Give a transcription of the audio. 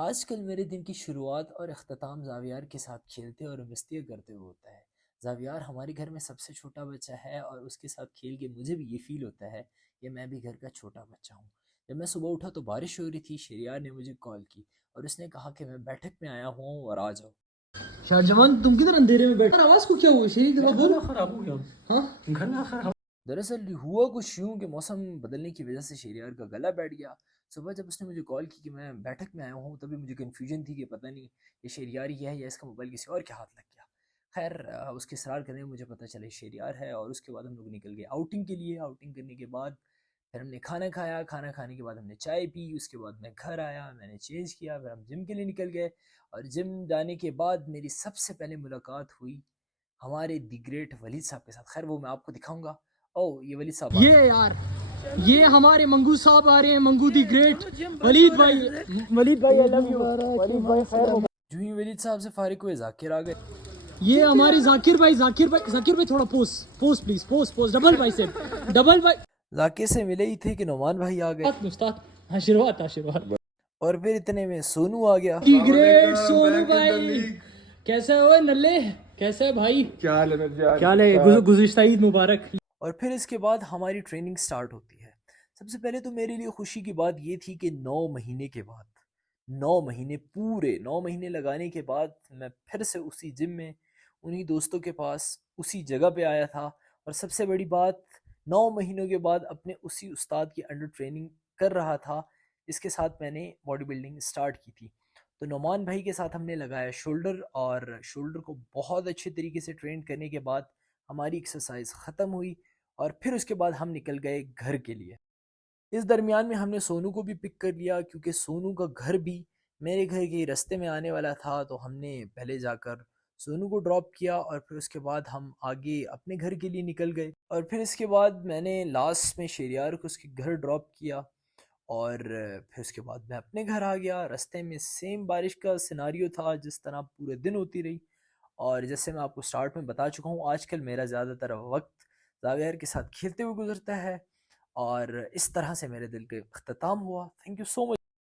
آج کل میرے دن کی شروعات اور اختتام زاویار کے ساتھ کھیلتے اور مستیاں کرتے ہوئے ہوتا ہے۔ زاویار ہمارے گھر میں سب سے چھوٹا بچہ ہے اور اس کے ساتھ کھیل کے مجھے بھی یہ فیل ہوتا ہے کہ میں بھی گھر کا چھوٹا بچہ ہوں۔ جب میں صبح اٹھا تو بارش ہو رہی تھی، شہریار نے مجھے کال کی اور اس نے کہا کہ میں بیٹھک میں آیا ہوں اور آ جاؤ۔ شاہجہاں تم کدھر اندھیرے میں بیٹھے؟ آواز کو کیا ہوا شریک؟ بولو خراب ہو گیا ہاں گھر خراب. دراصل ہوا کچھ یوں کہ موسم بدلنے کی وجہ سے شہریار کا گلا بیٹھ گیا۔ صبح جب اس نے مجھے کال کی کہ میں بیٹھک میں آیا ہوں، تبھی مجھے کنفیوژن تھی کہ پتہ نہیں یہ شہریار ہی ہے یا اس کا موبائل کسی اور کے ہاتھ لگ گیا۔ خیر اس کے اصرار کرنے میں مجھے پتہ چلا شہریار ہے، اور اس کے بعد ہم لوگ نکل گئے آؤٹنگ کے لیے۔ آؤٹنگ کرنے کے بعد پھر ہم نے کھانا کھایا، کھانا کھانے کے بعد ہم نے چائے پی، اس کے بعد میں گھر آیا، میں نے چینج کیا، پھر ہم جم کے لیے نکل گئے۔ اور جم جانے کے بعد میری سب سے پہلے ملاقات ہوئی ہمارے دی گریٹ ولید صاحب کے ساتھ۔ خیر وہ میں آپ کو دکھاؤں گا۔ او یہ ولید صاحب یہ یار یہ ہمارے منگو صاحب آ رہے ہیں، منگو دی گریٹ ولید بھائی آئی لو یو ولید بھائی خیر ہو۔ جو ہی ولید صاحب سے فارغ ہوئے ذاکر آ گئے۔ یہ ہمارے ذاکر بھائی تھوڑا پوز پلیز پوز ڈبل بھائی سے ڈبل بھائی ذاکر سے ملے ہی تھے کہ نعمان بھائی آ گئے، استاد آشیرواد اور پھر اتنے میں سونو آ گیا۔ دی گریٹ سونو بھائی کیسے ہوئے نلے؟ کیسے ہے بھائی؟ کیا حال ہے؟ گزشتہ عید مبارک۔ اور پھر اس کے بعد ہماری ٹریننگ سٹارٹ ہوتی ہے۔ سب سے پہلے تو میرے لیے خوشی کی بات یہ تھی کہ 9 مہینے کے بعد، 9 مہینے پورے 9 مہینے لگانے کے بعد میں پھر سے اسی جم میں انہی دوستوں کے پاس اسی جگہ پہ آیا تھا، اور سب سے بڑی بات 9 مہینوں کے بعد اپنے اسی استاد کی انڈر ٹریننگ کر رہا تھا جس کے ساتھ میں نے باڈی بلڈنگ سٹارٹ کی تھی۔ تو نعمان بھائی کے ساتھ ہم نے لگایا شولڈر، اور شولڈر کو بہت اچھے طریقے سے ٹرین کرنے کے بعد ہماری ایکسرسائز ختم ہوئی، اور پھر اس کے بعد ہم نکل گئے گھر کے لیے۔ اس درمیان میں ہم نے سونو کو بھی پک کر لیا، کیونکہ سونو کا گھر بھی میرے گھر کے راستے میں آنے والا تھا، تو ہم نے پہلے جا کر سونو کو ڈراپ کیا، اور پھر اس کے بعد ہم آگے اپنے گھر کے لیے نکل گئے۔ اور پھر اس کے بعد میں نے لاسٹ میں شہریار کو اس کے گھر ڈراپ کیا، اور پھر اس کے بعد میں اپنے گھر آ گیا۔ راستے میں سیم بارش کا سیناریو تھا جس طرح پورے دن ہوتی رہی، اور جیسے میں آپ کو سٹارٹ میں بتا چکا ہوں آج کل میرا زیادہ تر وقت زاویار کے ساتھ کھیلتے ہوئے گزرتا ہے، اور اس طرح سے میرے دل کا اختتام ہوا۔ Thank you so much.